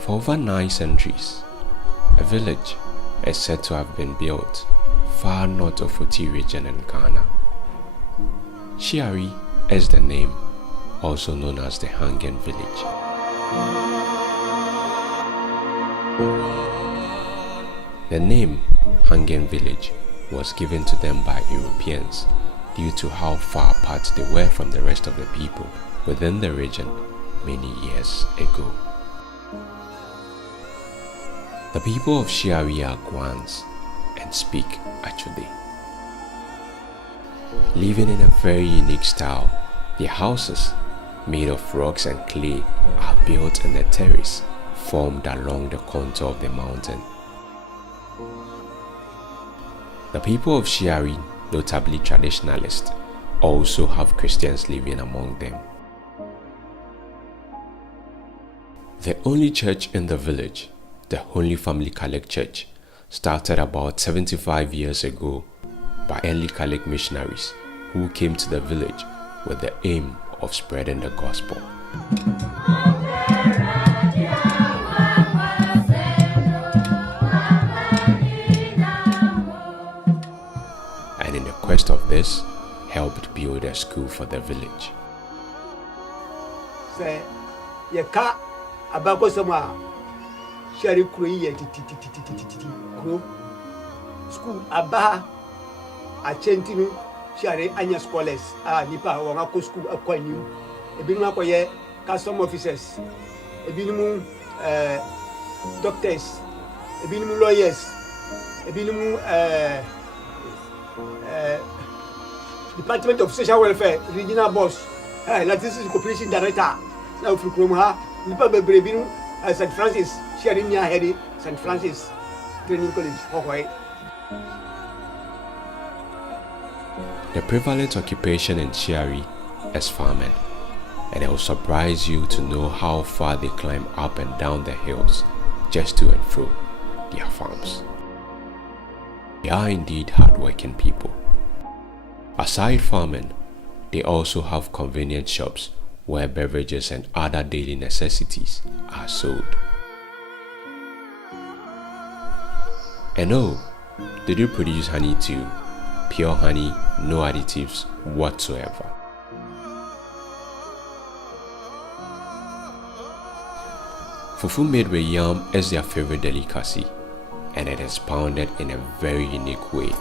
For over 9 centuries, a village is said to have been built far north of Oti region in Ghana. Shiare is the name, also known as the Hanging Village. The name Hanging Village was given to them by Europeans due to how far apart they were from the rest of the people within the region many years ago. The people of Shiare are Guans and speak Achode. Living in a very unique style, their houses, made of rocks and clay, are built in a terrace formed along the contour of the mountain. The people of Shiare, notably traditionalists, also have Christians living among them. The only church in the village, the Holy Family Catholic Church, started about 75 years ago by early Catholic missionaries who came to the village with the aim of spreading the gospel. And in the quest of this, helped build a school for the village. Say, yeka abako sama Shiare kuro kuro school aba achentinu Shiare anya scholars nipa won akọ school akwani ebinu akoye custom officers ebinu doctors ebinu lawyers ebinu Department of Social Welfare regional boss Lattice Corporation director na ofurukrom ha nipa bebre binu St. Francis Shiare nya head St. Francis Training College Hohoi. The prevalent occupation in Shiare is farming, and it will surprise you to know how far they climb up and down the hills just to and fro their farms. They are indeed hard-working people. Aside farming, they also have convenience shops where beverages and other daily necessities are sold. And oh, they do produce honey too. Pure honey, no additives whatsoever. Fufu made with yam is their favorite delicacy, and it is pounded in a very unique way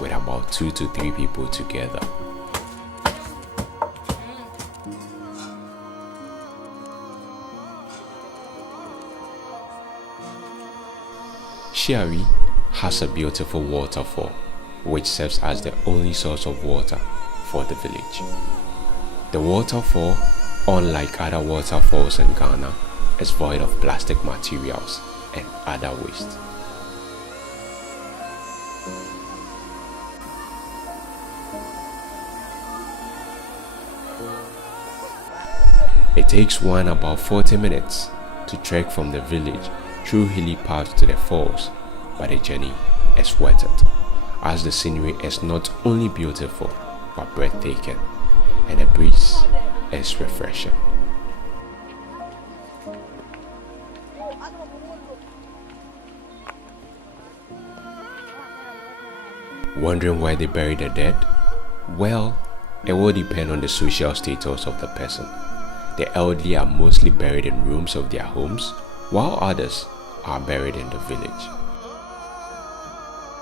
with about 2 to 3 people together. Shiare has a beautiful waterfall which serves as the only source of water for the village. The waterfall, unlike other waterfalls in Ghana, is void of plastic materials and other waste. It takes one about 40 minutes to trek from the village through hilly paths to the falls, but the journey is worth it, as the scenery is not only beautiful but breathtaking, and the breeze is refreshing. Wondering why they bury the dead? Well, it will depend on the social status of the person. The elderly are mostly buried in rooms of their homes, while others are buried in the village.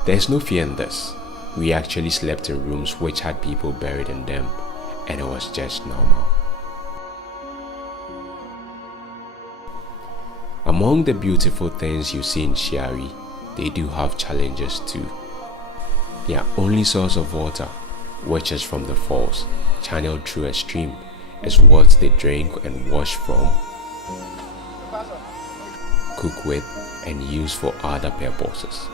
There is no fear in this. We actually slept in rooms which had people buried in them, and it was just normal. Among the beautiful things you see in Shiare, they do have challenges too. Their only source of water, which is from the falls, channeled through a stream, is what they drink and wash from, cook with, and use for other purposes.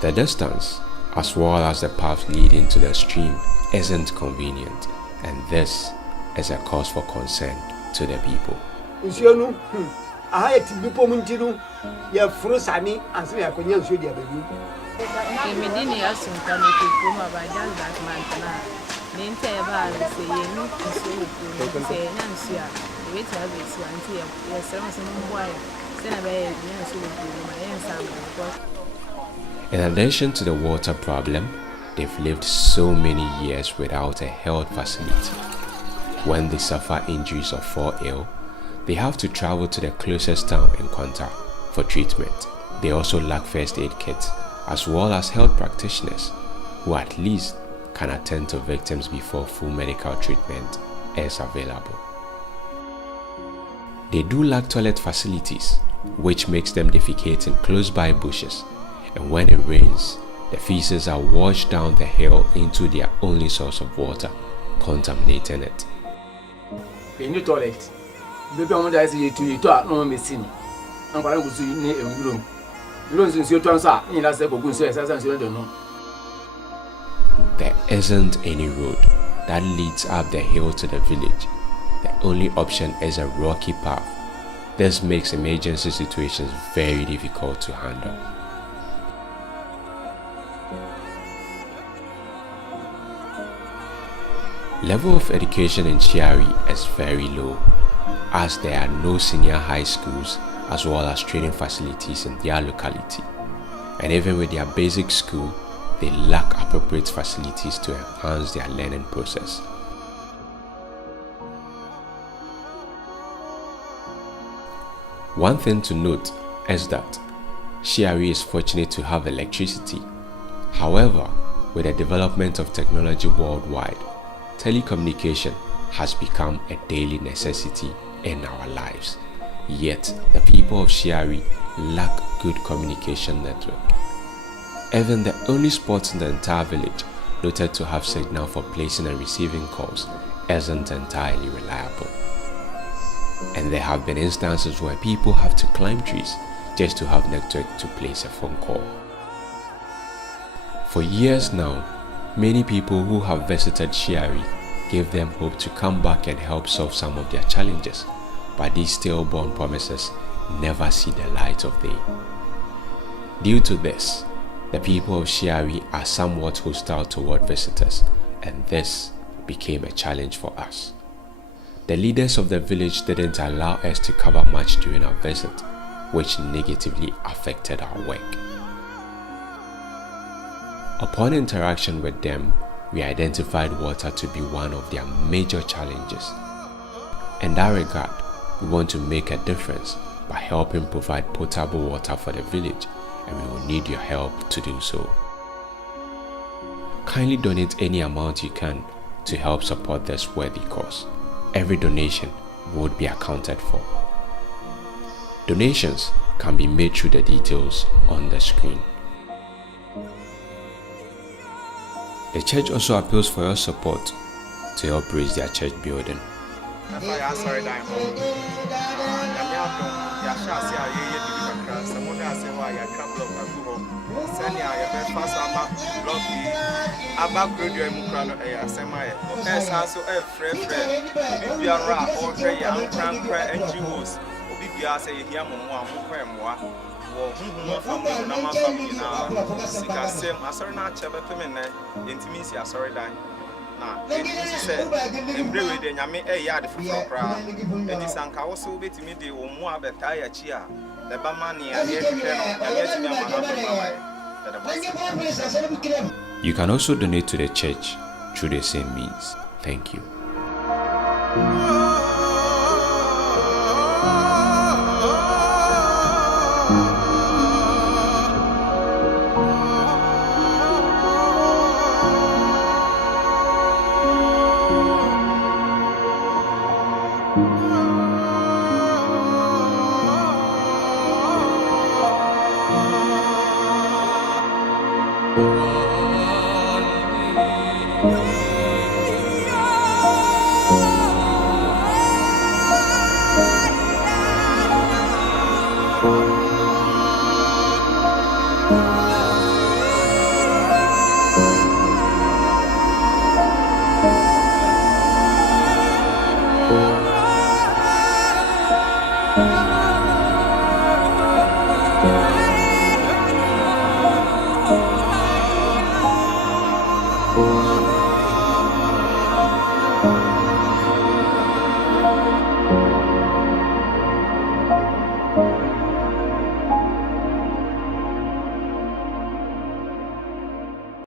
The distance, as well as the path leading to the stream, isn't convenient, and this is a cause for concern to the people. wait to have it until you're some boy. Then I buy a In addition to the water problem, they've lived so many years without a health facility. When they suffer injuries or fall ill, they have to travel to the closest town in Kwanta for treatment. They also lack first aid kits as well as health practitioners who at least can attend to victims before full medical treatment is available. They do lack toilet facilities, which makes them defecate in close-by bushes, and when it rains, the feces are washed down the hill into their only source of water, contaminating it. In the toilet, baby, I'm going to talk no missing. I'm going to see you in a room. You don't see your transfer in that second good sense, as you don't know. There isn't any road that leads up the hill to the village. The only option is a rocky path. This makes emergency situations very difficult to handle. Level of education in Shiare is very low, as there are no senior high schools as well as training facilities in their locality. And even with their basic school, they lack appropriate facilities to enhance their learning process. One thing to note is that Shiare is fortunate to have electricity. However, with the development of technology worldwide, telecommunication has become a daily necessity in our lives. Yet, the people of Shiare lack good communication network. Even the only spot in the entire village noted to have signal for placing and receiving calls isn't entirely reliable. And there have been instances where people have to climb trees just to have network to place a phone call. For years now, many people who have visited Shiare gave them hope to come back and help solve some of their challenges, but these stillborn promises never see the light of day. Due to this, the people of Shiare are somewhat hostile toward visitors, and this became a challenge for us. The leaders of the village didn't allow us to cover much during our visit, which negatively affected our work. Upon interaction with them, we identified water to be one of their major challenges. In that regard, we want to make a difference by helping provide potable water for the village, and we will need your help to do so. Kindly donate any amount you can to help support this worthy cause. Every donation would be accounted for. Donations can be made through the details on the screen. The church also appeals for your support to help raise their church building. Now, it said, embrace the Yami a yard for crowd. It is Anka also bit me the Omua Betaya Chia, the Bamani, and yet you can also donate to the church through the same means. Thank you.